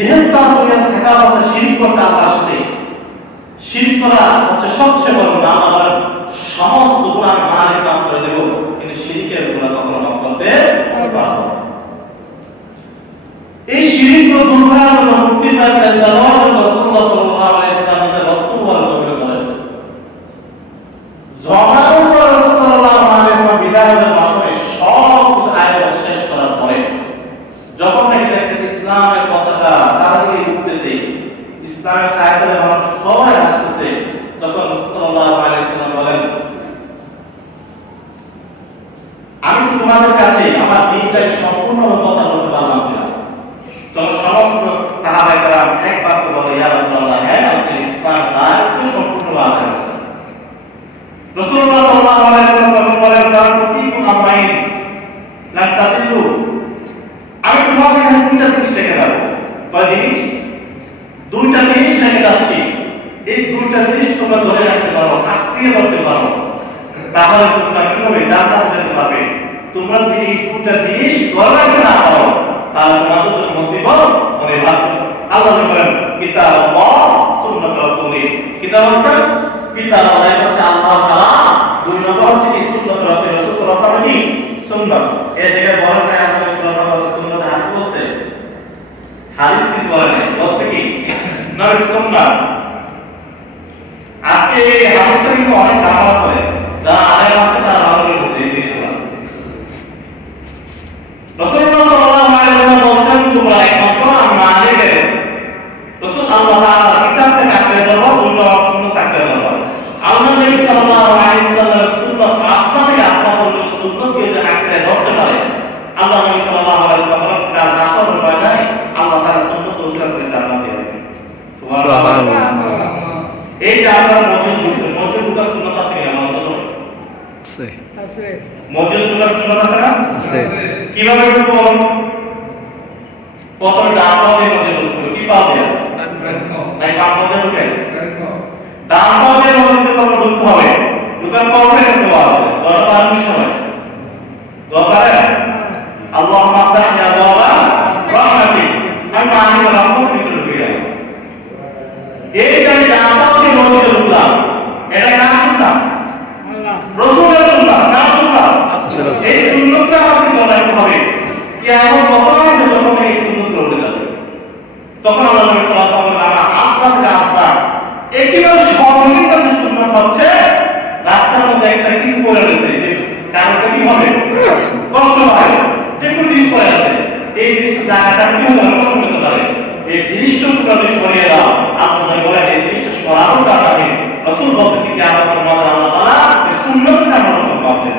যেহেতু তার দুনিয়াতে থাকা অবস্থা শিরক করতে আল্লাহর সাথে, শিরক করা হচ্ছে সবচেয়ে বড় গুনাহ। আল্লাহ সমস্ত গুনাহ মাফ করে দেব, কিন্তু শিরকের গুনাহ কখনো মাফ করতে পারবো না। এই শিরক দূর করার জন্য মুক্তি পাইছেন রাসূলুল্লাহ সাল্লাল্লাহু আলাইহি ওয়াসাল্লামের বক্তব্য গভীর করেছে। জমানোর পর রাসূল সাল্লাল্লাহু আলাইহি ওয়াসাল্লাম বিদায়ের ভাষণে সব কিছু আয়াত শেষ করার পরে যখন নাকি দেখেন ইসলামের পতাকা চারদিকে উঠতেছে, ইসলামের ছায়াতলে মানুষ সবাই আসতেছে, তখন রাসূল সাল্লাল্লাহু আলাইহি ওয়াসাল্লাম বলেন, আমি তোমাদের কাছে আমার দিনটাকে সম্পূর্ণভাবে কথা বলতে পারলাম কিনা? তখন সমস্ত সাহাবায়ে কেরাম এক বাক্য বলে, ইয়া রাসূলুল্লাহ, হ্যাঁ, আপনি ইসলাম দায়িত্ব সম্পূর্ণভাবে আদায় করেছেন। রাসূলুল্লাহ সাল্লাল্লাহু আলাইহি ওয়াসাল্লাম তখন বলেন, কারণ ফীকুম আমরাইন লা তাদিল্লু, আমি তোমাদের কাছে দুইটা জিনিস রেখে দেব। কয় জিনিস? দুইটা জিনিস রেখে যাচ্ছি, এই দুইটা জিনিস তোমরা ধরে রাখতে পারো, আঁকড়িয়ে ধরতে পারো, তাহলে তোমরা কিভাবে জান্নাতে যেতে পারবে। তোমরা যদি এই দুইটা জিনিস ধরে রাখতে না পারো, তাহলে তোমাদের জন্য মুসিবত মনে রাখবে। আল্লাহ বলেন, কিতাবুল্লাহ সুন্নাত রাসূলি, কিতাব হচ্ছে কিতাব, এটা হচ্ছে আল্লাহর কালাম, দুই নম্বর হচ্ছে কি সুন্নাত রাসূল, রাসূল সাল্লাল্লাহু আলাইহি ওয়াসাল্লাম সুন্নাত। এই জায়গায় বলেন না আল্লাহ সাল্লাল্লাহু আলাইহি ওয়াসাল্লাম হাদিস বলছে, হাদিস কি বলেন, বলছে কি নবীর সুন্নাত। আজকে এই হাদিসটা কিন্তু অনেক ঝামেলা চলে, যারা আলেম আছে তারা ভালো করে বুঝে এই জিনিসগুলো। রাসূলুল্লাহ সাল্লাল্লাহু আলাইহি ওয়াসাল্লাম বলেন, তোমরা একমাত্র মালিকের রাসূল আল্লাহ তাআলা কিতাব থেকে আঁকড়ে ধরো, তোমরা সুন্নাত আঁকড়ে ধরো। আল্লাহ নবী সাল্লাল্লাহু আলাইহি ওয়াসাল্লামের সুন্নাত আপনা থেকে আপনা পর্যন্ত সুন্নাতকে যে আঁকড়ে ধরতে পারে, আল্লাহ নবী সাল্লাল্লাহু আলাইহি ওয়াসাল্লাম তার হাসরের ময়দানে আল্লাহ তাআলা সুন্নাত ওসিলা করে জান্নাত দিবেন। সুবহানাল্লাহ। এই যে আমরা মসজিদ ঢোকার সুন্নাত আছে কিনা আমাদের? আছে। মসজিদ ঢোকার সুন্নাত আছে না? আছে। কিভাবে ঢুকবো? প্রথমে ডান পা দিয়ে মসজিদ ঢুকবো, কি পা দিয়ে? নাই বাম পা দিয়ে ঢুকে? ডান পা দিয়ে মসজিদে তখন ঢুকতে হবে। ঢুকার পরে কিন্তু আছে দরজা পাওয়ার সময় দরকারে আল্লাহুম্মা আফতাহ ইয়া বাবা রাহমাতিক, আমি মানি রহমত ভিতরে ঢুকে গেলাম। এই যে ডান পা দিয়ে মসজিদে ঢুকলাম, এটা কার সুন্নাত? আল্লাহ রাসূলের সুন্নাত, কার সুন্নাত? এই সুন্নাতটা আমাদের মনে হবে কিয়ামত কখনো যখন এই সুন্নাত উঠে যাবে, তখন আল্লাহ নবী সাল্লাল্লাহু আলাইহি ওয়াসাল্লাম আপনার থেকে আপনার একেবারে সর্বনিম্ন যে সুন্নাত হচ্ছে রাস্তার মধ্যে একটা কিছু পড়ে রয়েছে, যে কারণটা কি হবে? কষ্ট হয়, যে কোনো জিনিস পড়ে আছে, এই জিনিসটা জায়গাটা কি হবে? কষ্ট হতে পারে। এই জিনিসটা তোমরা সরিয়ে দাও, আল্লাহ বলেন এই জিনিসটা সরানোর কারণে রাসূল বলতেছে কি আমাদের মধ্যে আল্লাহ তাআলা এই সুন্নাতটা আমাদের পাবে।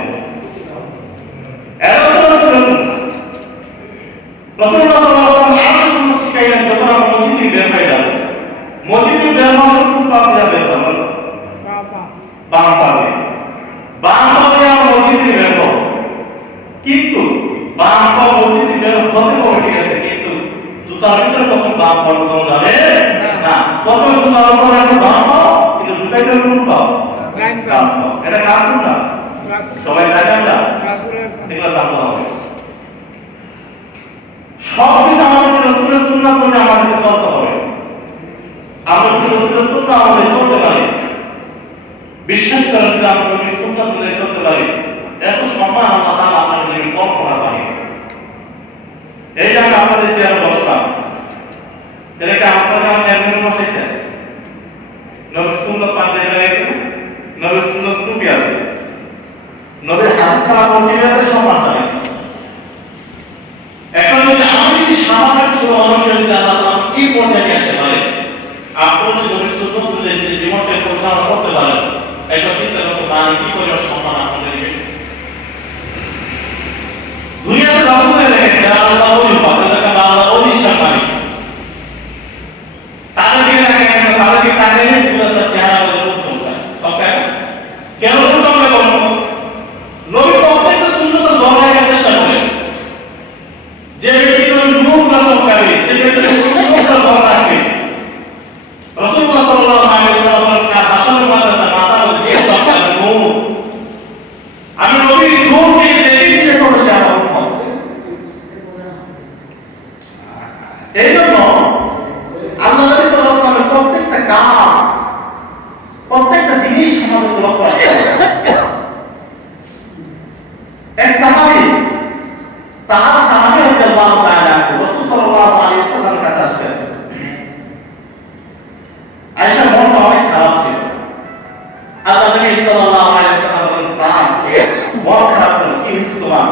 এর অর্থ হচ্ছে রাসূলুল্লাহ সাল্লাল্লাহু আলাইহি ওয়াসাল্লাম শিখাইলেন, যখন আমরা মসজিদ থেকে বের হয়ে যাব, মসজিদে বের হওয়ার কোন পথ দিয়ে বের হব? বাম পা দিয়ে। বাম পা দিয়ে আমরা মসজিদে বের হব, কিন্তু বাম পা মসজিদে বের হতে হবে ঠিক আছে, কিন্তু জুতার ভিতরে কখন বাম পা ঢোকানো যাবে না। কখন জুতার উপরে একটা বাম পা, কিন্তু ঢুকাইতে হবে কোন পা? ডান পা। এটা কাজ না সবাই জানেন না, এগুলো জানতে হবে। সব কিছু আমাদের রাসূলের সুন্নাত মতে আমাদেরকে চলতে হবে। আমরা যদি রাসূলের সুন্নাত আমাদের চলতে পারি, বিশ্বাস করেন যে আমরা নবীর সুন্নাত মতে চলতে পারি, এত সম্মান আল্লাহ তাআলা আমাদেরকে কল্পনা করে। এই যে আমি আপনাদের চেয়ারে বসলাম, এটাকে আপনারা আমি এমন বসাইছেন, নবীর সুন্নাত পাঞ্জাবি লাগাইছেন, নবীর সুন্নাত টুপি আছে, নবীর হাদিস খারাপ পৌঁছে সম্মান করে। এখন যদি আমি সামান্য ছোট মানুষের যদি আল্লাহ তাআলা এই পর্যায়ে আসতে পারে, আপনি যদি সুন্নাত অনুযায়ী জীবনকে পরিচালনা করতে পারেন, এটা চিন্তা করতে পারেন কি করে সম্মান আপনাদের দিবেন। দুনিয়াতে যখন দেখেন আল্লাহ ওলি পাক, আল্লাহ ওলি সম্মান, তাদেরকে দেখেন, তাদেরকে কাজে পুরো চেহারা বলে চলবে, ওকে? কেন তোমরা বলো নবী প্রত্যেকটা সুন্নাত ধরে রাখার চেষ্টা করেন, যে ব্যক্তি মুখ নরম করে, যে ব্যক্তি মুখ নরম রাখবে, রাসূলুল্লাহ সাল্লাল্লাহু আলাইহি ওয়াসাল্লাম তার হাসানের মাথায় মাথা দিয়ে সবটা মুখ সাহাবা সাহাবী রাদিয়াল্লাহু তাআলা রাসূল সাল্লাল্লাহু আলাইহি ওয়াসাল্লামের কাছে আসলেন। আয়েশার মনটা অনেক খারাপ ছিল। আল্লাহ নবী সাল্লাল্লাহু আলাইহি ওয়াসাল্লাম বলেন, সাহাবী মন খারাপ কেন, কি হয়েছে তোমার?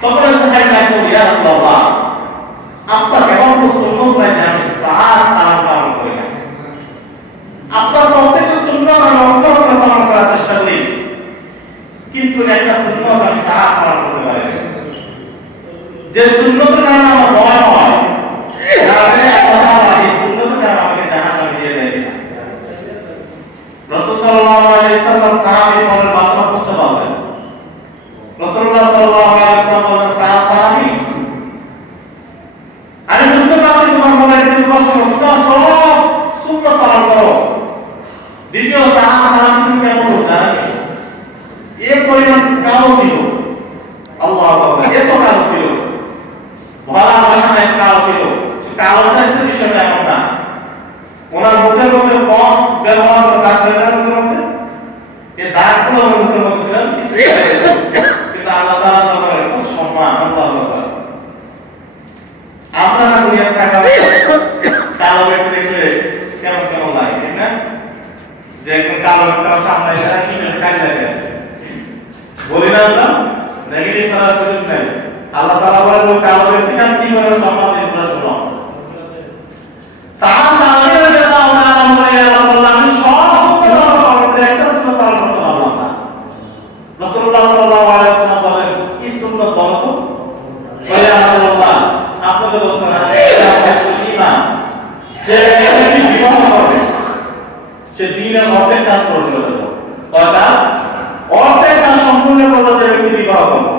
তখন সাহাবী বললেন, ইয়া রাসূলুল্লাহ, আপনার কেমন সুন্নাত নাই যে আমি সালাম পালন করি না। আপনার প্রত্যেকটা সুন্নাত আমি অন্তর করে পালন করার চেষ্টা করি, কিন্তু একটা সুন্নাত আমি সালাম পালন করতে পারি না। যে সুন্নতের কারণে আমার ভয় হয়, তাহলে এই সুন্নতের কারণে আমাকে জাহান্নামে দিয়ে দেয় কিনা। রাসূল সাল্লাল্লাহু আলাইহি ওয়াসাল্লাম সাহাবীর মনের কথা বুঝতে পারলেন। রাসূলুল্লাহ সাল্লাল্লাহু আলাইহি ওয়াসাল্লাম বলেন, সাহাবী, আমি বুঝতে পারছি তোমার মনে একটু কষ্ট হচ্ছে, সব সুন্নাত পালন করো। দ্বিতীয় সাহাবা তুমি কেমন জানেন? এক পরিমাণ কালো ছিল, আল্লাহু আকবার, এত কালো ছিল, ভরা ভাষায় কালো ছিল। কালোটা এসে বিষয়টা এমন না, ওনার মুখের মধ্যে বক্স ব্যবহার করে দাগ দেওয়ার মধ্যে এই দাগগুলো ওনার মুখের মধ্যে ছিল, কিন্তু আল্লাহ তাআলা দরবারে খুব সম্মান, আল্লাহু আকবার। আমরা না দুনিয়াতে থাকা কালো ব্যক্তি দেখলে কেমন কেমন লাগে, ঠিক না? যে একদম কালো ব্যক্তির সামনে এসে কিসের কাজ লাগে বলি না, আমরা নেগেটিভ করার সুযোগ নেই। আল্লাহ তাআলা বলেন, ওই কালো ব্যক্তিকে কি করে সম্মান দিতে শোনো। সাহাবা রাদিয়াল্লাহু তাআলা বলেন, আমি সব সুন্নাত পালন করে একটা সুন্নাত পালন করতে পারলাম না। রাসূলুল্লাহ সাল্লাল্লাহু আলাইহি ওয়াসাল্লাম বলেন, কি সুন্নাত বলো তো? বলে, ইয়া রাসূলুল্লাহ, আপনাদের বলছেন ঈমান, যে ব্যক্তি বিবাহ করবে সে দ্বীনের অর্ধেক কাজ করে চলে যাবে। অর্থাৎ অর্ধেক কাজ সম্পূর্ণ করলে যে ব্যক্তি বিবাহ করবে।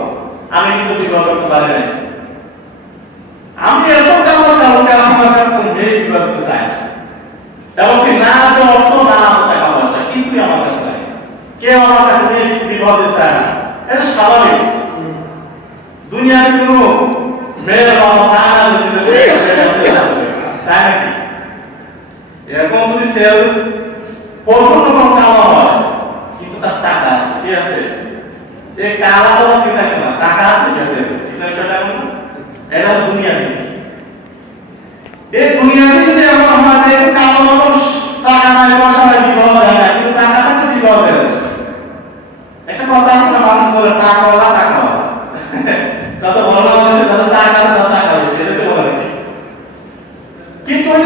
আমি কিন্তু বিবাহ করতে পারি না, আমি এত কালো আমার কাছে কোনো বিবাহ করতে চাই না, এমনকি না আছে অর্থ, না আছে টাকা পয়সা, কিছুই আমার কাছে নাই, কেউ আমার কাছে বিবাহ দিতে চায় না। এটা স্বাভাবিক। দুনিয়ার কোনো মেয়ের বাবা চায় নাকি? এরকম যদি সেল পছন্দ কালো হয়, কিন্তু তার টাকা আছে, কি আছে? এই কালা তো কি থাকে না, টাকা আছে, এটা দুনিয়া। এই দুনিয়াতে যদি এমন হয় যে কালো মানুষ টাকা নাই, পয়সা নাই, বিবাহ দেয় না, কিন্তু টাকা থাকলে বিবাহ দেয় না। একটা কথা আছে না, মানুষ বলে টাকাওয়ালা টাকাওয়ালা, কত বড় মানুষের কত টাকা আছে, কত টাকা বেশি, এটা বলে নাকি? কিন্তু ওই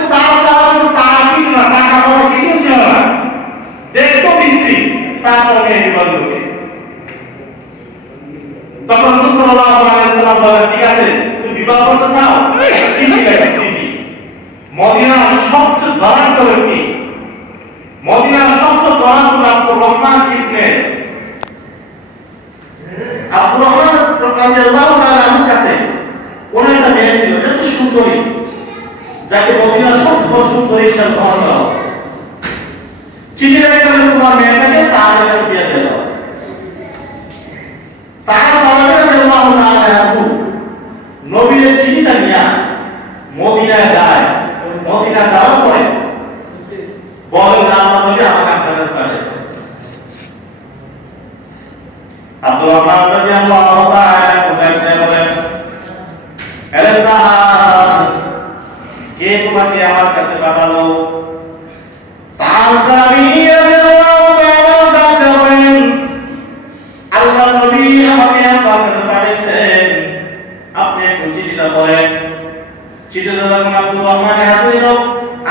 টাকা কিছু না, টাকা পয়সা কিছু ছিল না, দেখতো মিস্ত্রি, তারপর নিয়ে বিবাহ করবে। তখন রাসূল সাল্লাল্লাহু আলাইহি ওয়াসাল্লাম বলেন, ঠিক আছে, তুমি বিবাহ করতে চাও, ঠিক আছে, মদিনার সবচেয়ে ধনাঢ্য ব্যক্তি, মদিনার সবচেয়ে ধনাঢ্য আব্দুর রহমান ইবনে আব্দুর রহমান রাদিয়াল্লাহু তাআলা আনহুর কাছে ওনার একটা মেয়ে ছিল, এত সুন্দরী, যাকে মদিনার সবচেয়ে সুন্দরী হিসেবে গ্রহণ করা হয়। চিঠি লিখে তোমার মেয়েটাকে সাহায্য দিয়ে দিল। সাহাবা রাদিয়াল্লাহু তাআলা আনহু নবীর চিঠিটা নিয়ে মদিনায় যায়। মদিনা যাওয়ার পরে বলেন, আল্লাহ নবী আমাকে আপনার কাছে পাঠিয়েছেন। আব্দুর রহমান রাদিয়াল্লাহু তাআলা বলেন, হে সাহাবা, কে তোমাকে আমার কাছে পাঠালো? সাহাবা রাদিয়াল্লাহু তাআলা বলেন, আল্লাহ নবী আমাকে আপনার কাছে পাঠিয়েছেন, আপনি একটু চিঠিটা পড়েন। চিঠিটা যখন আব্দুর রহমানের হাতে দিল,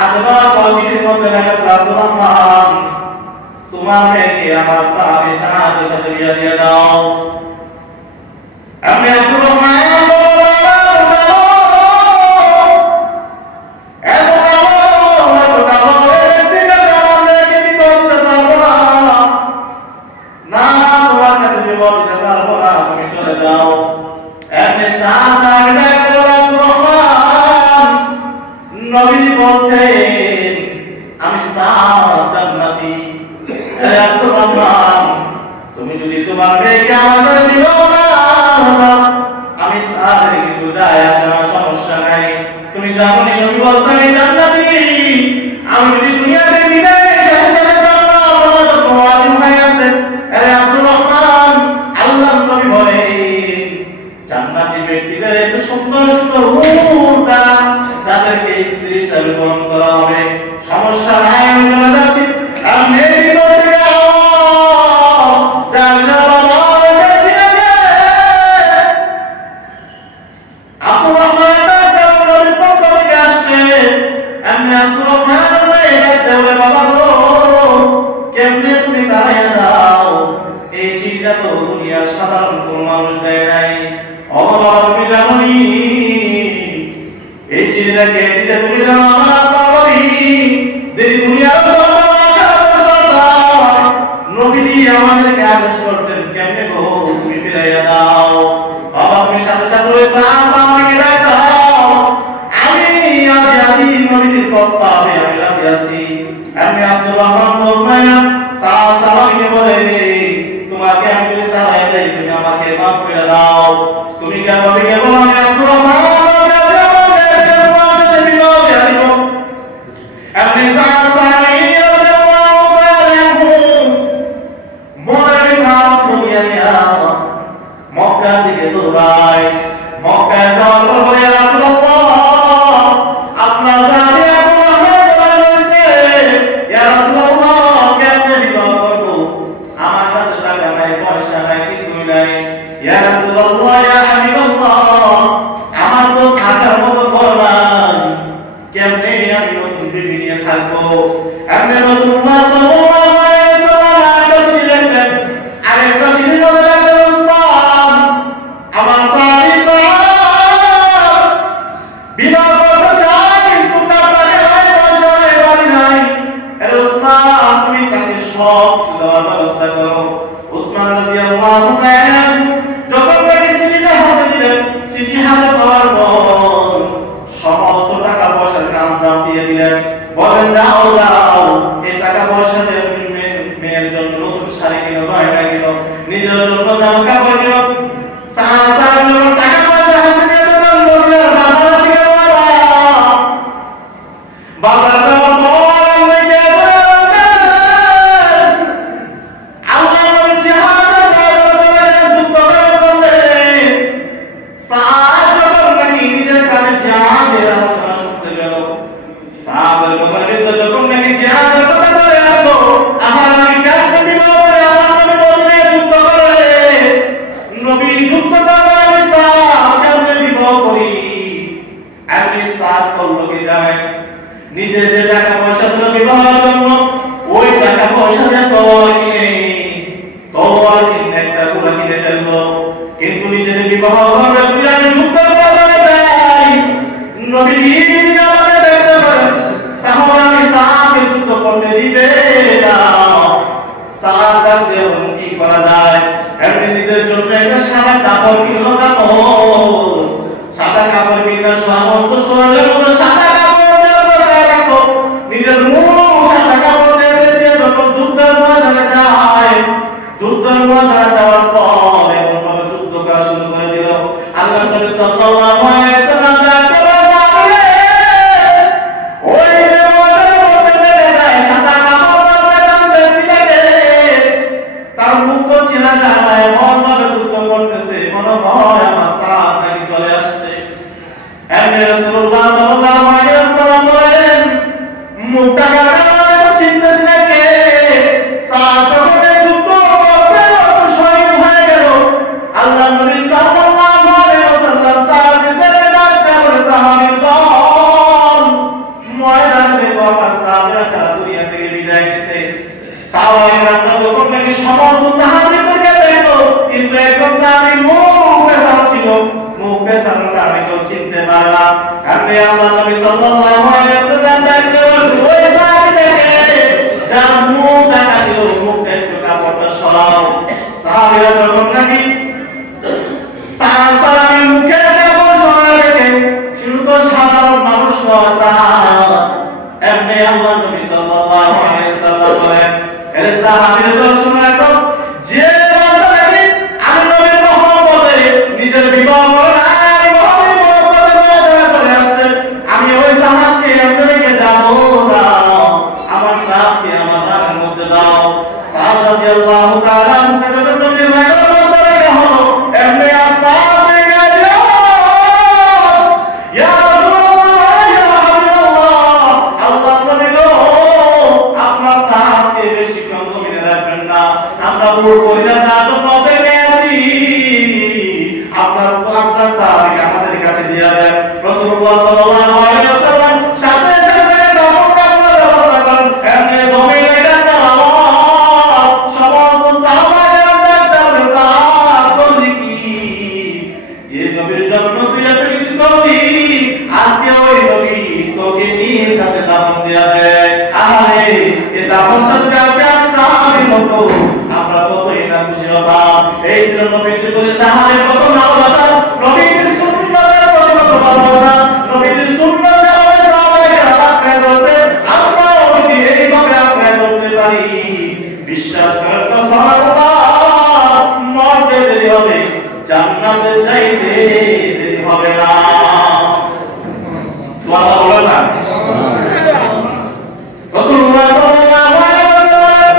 আব্দুর চিঠির মধ্যে লেখা ছিল, আব্দুর রহমান, তোমার মেয়েকে আমার সাহাবী সাহাবীর সাথে বিয়ে দিয়ে দাও। আমি আব্দুর রহমান তুমি যদি তোমার মেয়েকে আমাদের দিও না, আমি সাহায্যে কিছু যায় আসে না, সমস্যা নাই। তুমি জানো নি নবী বলছেন এই জান্নাতি, আমি যদি দুনিয়াতে বিদায় সাথে সাথে জানলাম আমার তো ওয়াজিব হয়ে আছে। আরে আব্দুর রহমান, আল্লাহর নবী বলে জান্নাতি ব্যক্তিদের এত সুন্দর সুন্দর মুহূর্ত তাদেরকে স্ত্রী হিসেবে গ্রহণ করা হবে। সমস্যা নাই, আমি বলে যাচ্ছি আমি ভিতর থেকে কেমনে তুমি দাঁড়িয়ে দাও, এই চিঠিটা তো দুনিয়ার সাধারণ কোন মানুষ দেয় নাই। অবাবা তুমি জানি এই চিঠিটা কে দিতে, তুমি জানো আমার বাবাই দেরি দুনিয়ার নবীজি আমাদেরকে আদেশ করছেন কেমনে গো তুমি ফিরাইয়া দাও। বাবা তুমি সাথে সাথে রয়েছে আমাকে দাও, আমি আজ আছি নবীজির প্রস্তাবে আমি রাজি আছি। আমি আব্দুর রহমান নোমায়া সালামকে বলে তোমাকে আমি যদি দাঁড়াই দেই তুমি আমাকে মাফ করে দাও। তুমি কেন নবীকে বলো আমি আব্দুর রহমান মক্কার দিকে দৌড়ায়। মক্কায় যাওয়ার পর বলে রাসূলুল্লাহ আপনার সাথে আমার কাছে টাকা নাই, পয়সা নাই, কিছুই নাই। ইয়া রাসূলুল্লাহ ইয়া হাবিবাল্লাহ আমার তো থাকার মতো ঘর নাই, কেমনে আমি নতুন বিবি নিয়ে থাকবো? আপনি রাসূলুল্লাহ সাল্লাল্লাহু আলাইহি ওয়াসাল্লাম ছিলেন আরেকটা জিনিস বলে রাখবেন উসমান আমার সাথী সাহেব বিবাহ করতে চায় কিন্তু তার টাকা নাই, পয়সা নাই, বাড়ি নাই। আরে উসমান তুমি তাকে সব দেওয়ার ব্যবস্থা করো। উসমান রাদিয়াল্লাহু তাআলা যখন তাকে চিঠিটা হাতে দিলেন, চিঠি হাতে পাওয়ার পর সমস্ত টাকা পয়সা কাম দিয়ে দিলেন। বলেন যাও যাও এই টাকা পয়সা দিয়ে মেয়ের জন্য নতুন শাড়ি কিনো, গয়না কিনো, নিজের জন্য জামা কাপড় কিনো। টাকা পয়সা হাতে দিয়ে দিলেন, মদিনার বাজার থেকে বাজার যাওয়ার পর নিজের যে টাকা পয়সা ছিল বিবাহের জন্য ওই টাকা পয়সা দিয়ে তলোয়ার কিনে একটা ঘোড়া কিনে ফেললো। কিন্তু নিজের বিবাহ করবে আমি যুদ্ধ তাহলে আমি সাহাকে যুদ্ধ করতে দিবে না। সাহার কি করা যায়? এমনি নিজের জন্য একটা সাদা কাপড় কিনলো, সাদা কাপড় কিনলো, সমস্ত শরীরের মতো সাদা নিজের সাদা কাপড় দিয়ে যখন যুদ্ধের ময়দানে যায়, যুদ্ধের ময়দানে যাওয়ার পর এমন ভাবে যুদ্ধ করা শুরু করে দিল। আল্লাহ নবী সাল্লাল্লাহু আলাইহি ওয়াসাল্লাম তার মুখ চেনা যায় না, এমন ভাবে যুদ্ধ করতেছে মনে হয় আমার সাহাব নাকি চলে আসছে। রাসূলুল্লাহ সাল্লাল্লাহু আলাইহি ওয়াসাল্লাম বলেন মুখটা কাটা চিন্তাছি না কে সাহাব যখন যুদ্ধ করতে শহীদ হয়ে গেল। আল্লাহ নবী সাল্লাল্লাহু আলাইহি ওয়াসাল্লাম সাহাবীদের ডাকতে বলে সাহাবীর দল ময়দান থেকে আমার সাহাবীরা তারা দুনিয়া থেকে বিদায় নিছে। সাহাবায়েরা যখন নাকি সমস্ত সাহাবীদেরকে দেখলো কিন্তু একজন সাহাবী মুখে সামনে ছিল, মুখে সামনে কারণে কেউ চিনতে পারলা। কারণ আল্লাহ নবী সাল্লাল্লাহু আলাইহি ওয়াসাল্লাম ডাকতে বলে ওই সাহাবীদেরকে যার মুখ ঢাকা ছিল মুখে একটু কাপড়টা সরাও। সাহাবীরা যখন নাকি সাহাবীর মুখে কাপড় সরায় রেখে শুধু তো সাধারণ মানুষ নয় সাহাব, এমনি আল্লাহ নবী সাল্লাল্লাহু আলাইহি ওয়াসাল্লাম বলেন এর সাহাবীরা তো শুনে রাখো যে বান্দা নাকি আমি নবীর মহব্বতে নিজের বিবাহ করে আমি ওই সাহাবকে আপনাদেরকে যাবো না, আমার সাহাবকে আমার দানের মধ্যে দাও। সাহাব রাদিয়াল্লাহু তাআলা মুখে যখন নবীর বাইরে দিয়া দেন। রাসূলুল্লাহ সাল্লাল্লাহু আলাইহি ওয়াসাল্লাম সাথে সাথে দাফন কাফনের ব্যবস্থা করেন। এমনি জমিনে একটা আওয়াজ, সমস্ত সাহাবায়ে কেরাম সাহাব বলি কি যে নবীর জন্য তুই এত কিছু করলি, আজকে ওই নবী তোকে নিয়ে সাথে দাফন দিয়া দেয়। আরে এই দাফনটা যদি আজকে আমি সাহাবীর মতো আমরা কতই না খুশি হতাম। এই ছিল নবীর জীবনে সাহাবীর কত ভালোবাসা, নবীর সুন্নাতের প্রতি কত ভালোবাসা, নবীর সুন্নাতে আমাদের সাহাবায়ে কেরাম আঁকড়ে ধরেছে। আমরাও যদি এইভাবে আঁকড়ে ধরতে পারি, বিশ্বাস করেন তো সুবহানাল্লাহ, মরতে দেরি হবে, জান্নাতে যাইতে দেরি হবে না। সুবহানাল্লাহ বলেন না? রাসূলুল্লাহ সাল্লাল্লাহু আলাইহি ওয়াসাল্লাম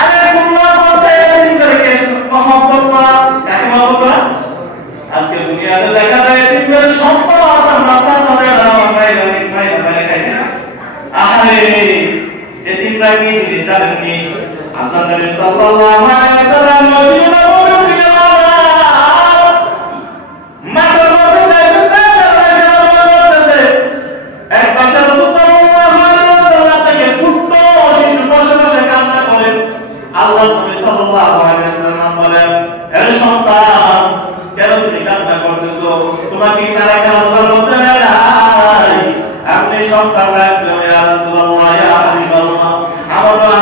আরে সুন্নাত হচ্ছে এতিমদেরকে মহব্বত করা। কাকে মহব্বত করা? আজকে দুনিয়াতে দেখা যায় এতিমদের সম্পদ আমরা চাচাদের মাইরা খাই না। আরে এতিমরা কি জিনিস জানেননি? আল্লাহ নবী সাল্লাল্লাহু আলাইহি ওয়াসাল্লাম মদিনা থেকে মাথার মধ্যে যাইতেছে, এক পাশে রাসূলুল্লাহ সাল্লাল্লাহু আলাইহি ওয়াসাল্লাম থেকে ছোট্ট শিশু বসে বসে কান্না করে। আল্লাহ নবী সাল্লাল্লাহু আলাইহি ওয়াসাল্লাম বলেন, হে সন্তান, কেন তুমি কান্না করতেছো? তোমাকে তারা কান্না করতে নাই? আপনি সন্তান রাখবেন ইয়া রাসূলুল্লাহ, ইয়া হাবিবাল্লাহ,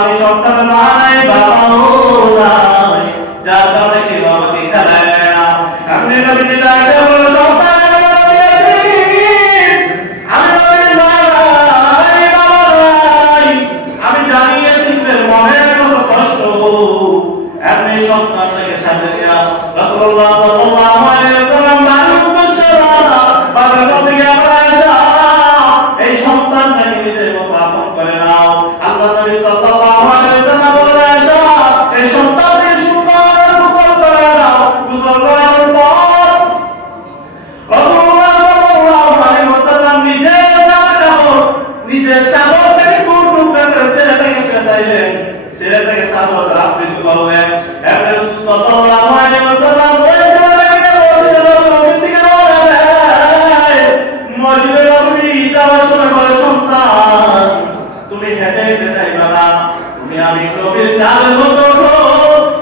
আমি সন্তান নাই, বাবাও নাই, যার কারণে কি বাবাকে খেলায় নেয় না। আপনি নবীজি তাকে বলে, সন্তান আমি জানি এতিমদের মনের কত কষ্ট। এমনি সন্তানটাকে সাথে নিয়ে রাসূলুল্লাহ সাল্লাল্লাহু আলাইহি ওয়াসাল্লাম বাড়ির উদ্দেশ্যে রওনা। বাড়ির মধ্যে গিয়ে আয়েশা এই সন্তানটাকে নিজের মতো আপন করে নাও। আল্লাহ নবী সাল্লাল্লাহু আলাইহি ওয়াসাল্লাম বলেন, আয়েশা এই সন্তানকে সুন্দর গোসল করে নাও। গোসল করার পর রাসূলুল্লাহ সাল্লাল্লাহু আলাইহি ওয়াসাল্লাম নিজের চাদরটাকে টুকরো করে ছেলেটাকে পেঁচাইলেন, ছেলেটাকে চাদর আবৃত করলেন। এরপর রাসূল সাল্লাল্লাহু আলাইহি ওয়াসাল্লাম ওই ছেলেটাকে মসজিদের দিকে রওনা দেন। মসজিদের নবী যাওয়ার সময় বলে, সন্তান তুমি হেঁটে হেঁটে যাইবা না, তুমি আমি নবীর কাঁধে বসো,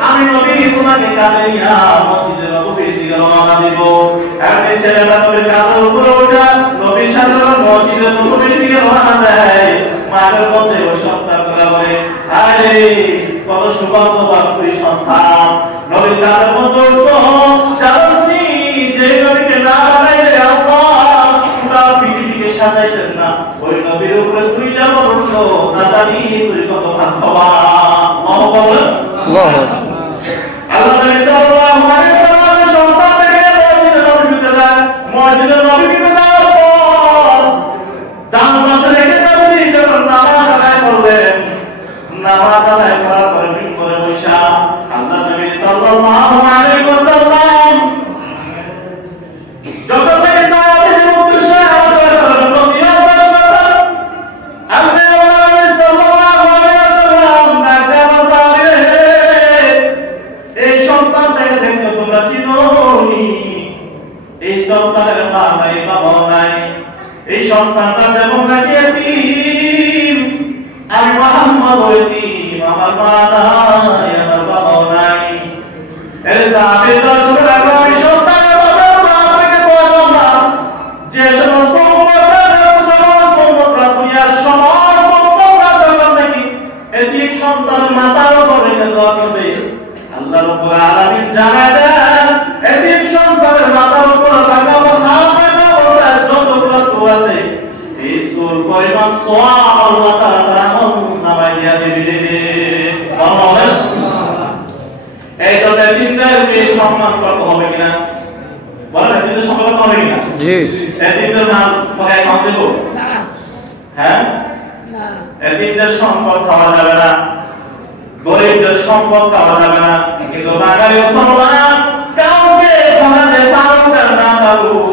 আমি নবী তোমাকে কাঁধে নিয়ে মসজিদের নবীর দিকে রওনা দিব। এরপর ছেলেটা নবীর কাঁধের উপরে ওঠে নবীর সাথে মসজিদের নবীর দিকে রওনা দেয়। মায়ের মধ্যে ওই সন্তানগুলো বলে, আরে কত সৌভাগ্যবান তুই সন্তান, নবীর কাঁধের মধ্যে উঠছো, জানি যে নবীকে না বানাইলে আল্লাহ পুরা পৃথিবীকে সাজাইতেন না। ওই নবীর উপরে তুই যেমন উঠছো, তা জানি তুই কত ভাগ্যবান। আল্লাহ নবী সাল্লাল্লাহু আলাইহি ওয়াসাল্লাম সন্তানকে মসজিদের নবীতে যান। মসজিদের নবীতে যাওয়ার পর ডান পাশে রেখে নবী যখন নামাজ আদায় করলেন, নামাজ আদায় করার পরে মিম্বরে বসা আল্লাহ নবী সাল্লাল্লাহু আলাইহি ওয়াসাল্লাম যখন থেকে সাহাবীদের উদ্দেশ্যে আলোচনা করেন, নসিহত পেশ করেন, আল্লাহ নবী সাল্লাল্লাহু আলাইহি ওয়াসাল্লাম ডাকতে বললেন, এই সন্তানটাকে দেখছো তোমরা চিনোনি? এই সন্তানের মা নাই, বাবা নাই, এই সন্তানটা যেমন নাকি এতিম, আমি মুহাম্মদ এতিম, আমার মা নাই, আমার বাবা নাই। এই সাহাবীর দর্শক রাখো, এই সন্তানের বাবা আপনাকে বলবো না, যে সমস্ত উম্মতরা দুনিয়ার সমস্ত উম্মতরা যখন নাকি এতিম সন্তানের মাথার উপরে দোয়া করবে, আল্লাহ রাব্বুল আলামিন জানায় দেন, এতিম সন্তানের মাথার উপরে লাগানো হাত যতগুলো চোখ আছে, এই চোর পরিমাণ সওয়াব আল্লাহ তাআলা তার আমল নামায় দিয়া দিবে। এই তো এতিমদেরকে সম্মান করতে হবে কিনা বলেন? এতিমদের সম্মান করতে হবে কিনা? জি। এতিমদের নাম তোমাকে অ্যাকাউন্ট দেব? হ্যাঁ, এতিমদের সম্পদ খাওয়া যাবে না, গরিবদের সম্পদ খাওয়া যাবে না। কিন্তু বাঙালি মুসলমান কাউকে খাওয়াতে পারুক আর না পারুক,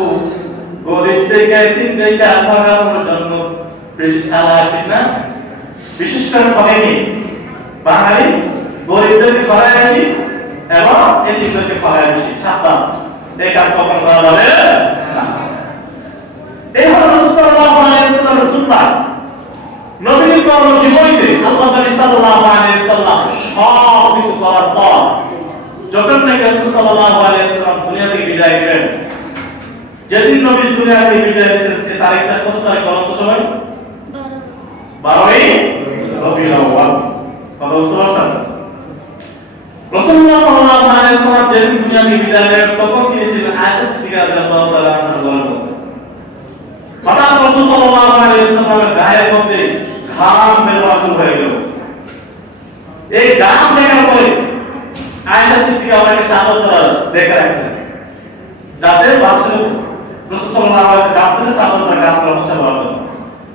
গরিবদেরকে এতিমদেরকে ভাগানোর জন্য বেশি চালাক, ঠিক না? বিশেষ করে হবে কি বাঙালি গরিবদেরকে খাওয়ায় বেশি এবং এতিমদেরকে খাওয়ায় বেশি। সাবধান, এই কাজ কখন করা যাবে না। জীবনীতে আল্লাহ নবী সাল্লাল্লাহু আলাইহি ওয়াসাল্লাম সব কিছু করার পর যখন নাকি রাসূল সাল্লাল্লাহু আলাইহি ওয়াসাল্লাম দুনিয়া থেকে বিদায় নেবেন, যেদিন নবী দুনিয়া থেকে বিদায় নিয়েছেন এই তারিখটা কত তারিখ বলুন তো সবাই? 12ই রবিউল আউয়াল। কথা বুঝতে পারছেন? রাসূলুল্লাহ সাল্লাল্লাহু আলাইহি ওয়াসাল্লাম যেদিন দুনিয়া থেকে বিদায় নেবেন তখন ছিলেন আয়েশা সিদ্দিকা রাদিয়াল্লাহু তাআলা আনহার ঘরের মধ্যে। হঠাৎ রাসূল সাল্লাল্লাহু আলাইহি ওয়াসাল্লামের গায়ের মধ্যে ঘাম বের হওয়া শুরু হয়ে গেল। এই ঘাম দেখার পরে আয়েশা সিদ্দিকা ওনাকে চাদর দ্বারা ঢেকে রাখলেন, যাতে ভাবছিল রাসূল সাল্লাল্লাহু আলাইহি ওয়াসাল্লাম চাদর দ্বারা গামটা মুছে ফেলবেন।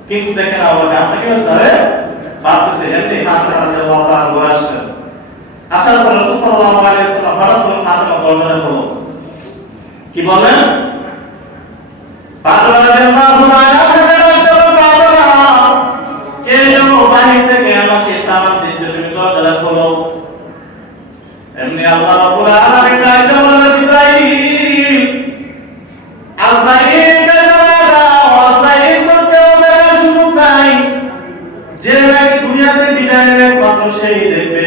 কিন্তু দেখেন আবার গামটা কিভাবে ধরে বাঁধতেছে, এমনি হাত হাতে ওয়াকার ঘরে আসলেন। আসার পর রাসূল সাল্লাল্লাহু আলাইহি ওয়াসাল্লাম হঠাৎ করে ফাতেমা দরজাটা খুলল। কি বলেন? ফাতেমা রাদিয়াল্লাহু তাআলা কে যেন বাহির থেকে আমাকে সালাম দিচ্ছে, তুমি দরজাটা খোলো। এমনি আল্লাহ রাব্বুল আলামিন ডাকতে বললেন, জিবরাইল আজরাইল কে দাও, আজরাইল করতে হবে সুযোগ নাই। যে নাকি দুনিয়াতে বিদায় নেবে মাত্র সেই দেখবে।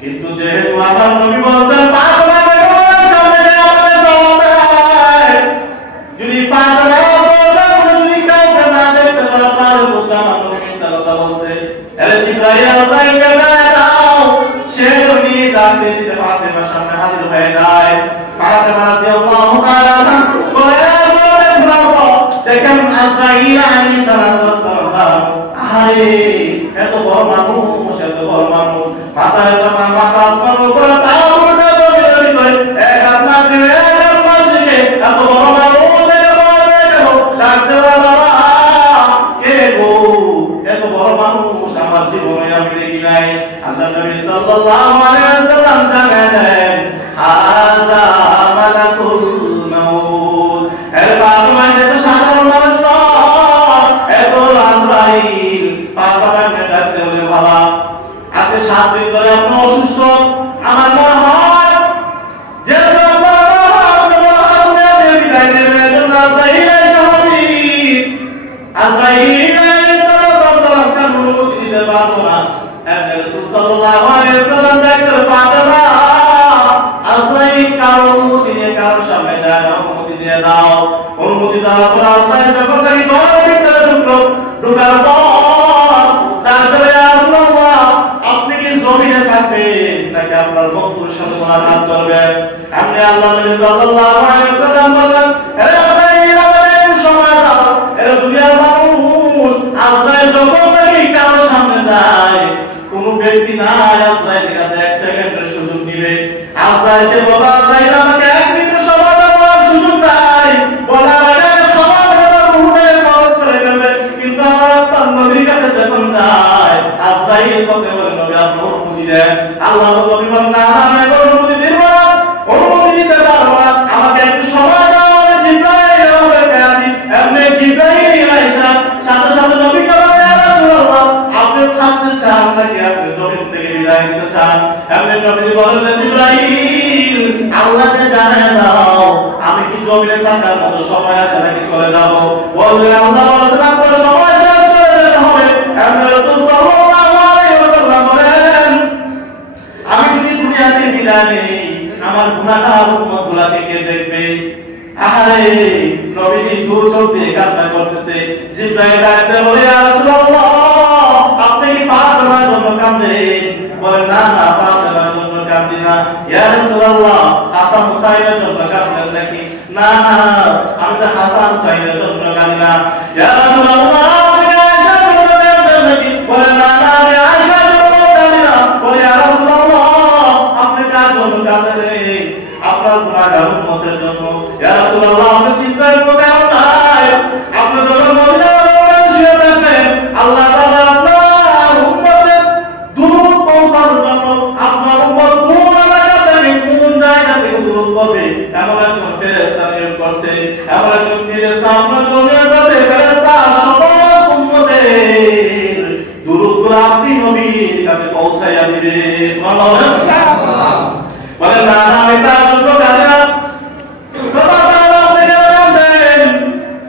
কিন্তু যেহেতু আমার নবী বলেছেন ফাতেমা বেগমের সামনে আমাদের চলবে, যদি ফাতেমা যদি কাউকে না দেখতে পারে তাহলে বুঝতে আমার নবী মিথ্যা কথা বলছে। আরে জিবরাইল আজরাইলকে দাও, সে যদি জানতে যেতে ফাতেমার সামনে হাজির হয়ে যায়। ফাতেমা রাদিয়াল্লাহু তাআলা দেখেন আজরাইল আলাইহিস সালাম, আরে এত বড় মানুষ, এত বড় মানুষ, মাথায় তো মাথা আসমান উপরে তাও উল্টা দৌড়ে করে এক হাত না দিয়ে এক হাত পাশে এত বড় মানুষ এর বলবে কেন? ডাকতে বাবা কে গো, এত বড় মানুষ আমার জীবনে আমি দেখি নাই। আল্লাহ নবী সাল্লাল্লাহু আলাইহি ওয়াসাল্লাম জানালেন হাযা মালাকুল মাউত। এর ফাতেমা এত সাধারণ মানুষ নয়, এত আজরাইল। ফাতেমাকে ডাকতে বলে বাবা আজকে 7 দিন ধরে আপনি অসুস্থ, আমার মনে হয় যে আজরাইল আলাইহিস সালাম কার অনুমতি দিতে পারবো না। রাসূল সাল্লাল্লাহু আলাইহি ওয়াসাল্লাম ডাকতে ফাতেমা আজরাইল কার অনুমতি নিয়ে কার সামনে যায়, অনুমতি দিয়ে দাও। অনুমতি দেওয়ার পর আজরাইল যখন তাকে ঘরের ভিতরে ঢুকলো, ঢোকার পর তারপরে আল্লাহ আপনি কি জমিনে থাকবেন নাকি আপনার বন্ধুর সাথে মুলাকাত করবেন? আপনি আল্লাহ নবী সাল্লাল্লাহু আলাইহি ওয়াসাল্লাম বলেন আরে আজরাইল আমাদের সময় দাও। এরা দুনিয়ার মানুষ, আজরাইল যখন নাকি কারো সামনে যায় কোন ব্যক্তি নাই আজরাইলের কাছে 1 সেকেন্ডের সুযোগ দিবে। আজরাইলকে বলা আজরাইল আমাকে 1 মিনিট সময় দেওয়ার সুযোগ নাই, বলার আগে সময় দেওয়ার মুহূর্তে খরচ করে ফেলবে। কিন্তু আমার আপনার নবীর কাছে যখন যায় আজরাইল বলে নবী আপনি অনুমতি দেন। আল্লাহ নবী বলেন না আমি অনুমতি দেব না, অনুমতি দিতে পারবো না, আমাকে একটু সময় দাও। জিবরাইল হবে কাজী, এমনি জিবরাইল আয়েশা সাথে সাথে নবী বলেন ইয়া রাসূলুল্লাহ আপনি থাকতে চান নাকি আপনি জমিন থেকে বিদায় নিতে চান? এমনি নবী বলেন জিবরাইল আল্লাহকে জানায় দাও আমি কি জমিনে থাকার মতো সময় আছে নাকি চলে যাব? বললেন আল্লাহ বলেন আপনার সময় শেষ হয়ে যেতে হবে। এমনি রাসূল সাল্লাল্লাহু আলাইহি ওয়াসাল্লাম বলেন আমি যদি দুনিয়া থেকে বিদায় নেই আমার গুনাহগার উম্মতগুলোকে কে দেখবে? আরে নবীজি দূর চোখ দিয়ে কান্না করতেছে। জিবরাইল ডাকতে বলে ইয়া রাসূলুল্লাহ আপনি কি ফাতেমার জন্য কাঁদেন? বলে না না ফাতেমার জন্য কাঁদি না। ইয়া রাসূলুল্লাহ হাসান হুসাইনের জন্য কাঁদেন নাকি? না না আমি তো হাসান হুসাইনের জন্য কাঁদি না। ইয়া রাসূলুল্লাহ আপনি আয়েশার জন্য কাঁদেন নাকি? বলে না না আমি আয়েশার জন্য কাঁদি না। বলে ইয়া রাসূলুল্লাহ আপনি কার জন্য কাঁদেন? আপনার গুনাহগার উম্মতের জন্য। ইয়া রাসূলুল্লাহ আপনি চিন্তা করতে নাই, আপনি যখন মদিনায় শুয়ে থাকবেন আল্লাহ তাআলা আপনার উম্মতের দুরূদ পৌঁছানোর জন্য আপনার উম্মত কোন এলাকা থেকে কোন জায়গা থেকে দুরূদ পড়বে এমন একজন ফেরেশতা নিয়োগ করছে। এমন একজন ফেরেশতা আপনার জন্য আছে, ফেরেশতা সকল উম্মতের দুরূদগুলো আপনি নবীর কাছে পৌঁছাইয়া দিবে। সুবহানাল্লাহ। বলে না না আমি তার জন্য কাঁদি না।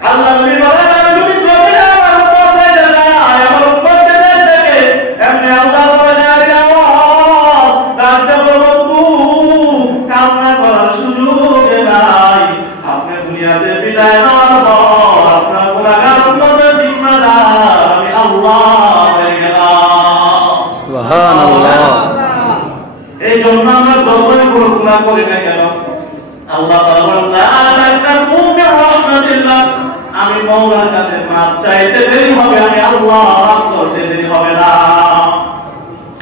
আল্লাহ নবী বলেন আমি যদি জমিনে আমার উম্মত হয়ে যাই আমার উম্মতকে দেখতে বিদায় নেওয়ার পর আপনার গুনাহগার উম্মতের জিম্মাদার আমি আল্লাহ হয়ে গেলাম। সুবহানাল্লাহ। এই জন্য আমরা যতই বড় গুনাহ করি না কেন আল্লাহ তাআলা বলেন লা তাকনাতু মির রাহমাতিল্লাহ, আমি মওলার কাছে মাফ চাইতে দেরি হবে, আমি আল্লাহ মাফ করতে দেরি হবে না।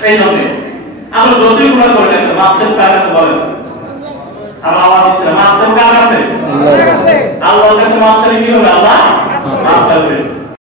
এই জন্য আমরা যতই গুনাহ করি না কেন মাফ চাইতে কার কাছে বলেন? আমার আওয়াজ হচ্ছে না, মাফ চাইতে কার কাছে? আল্লাহর কাছে। আল্লাহর কাছে মাফ চাইলে কি হবে? আল্লাহ মাফ করবে।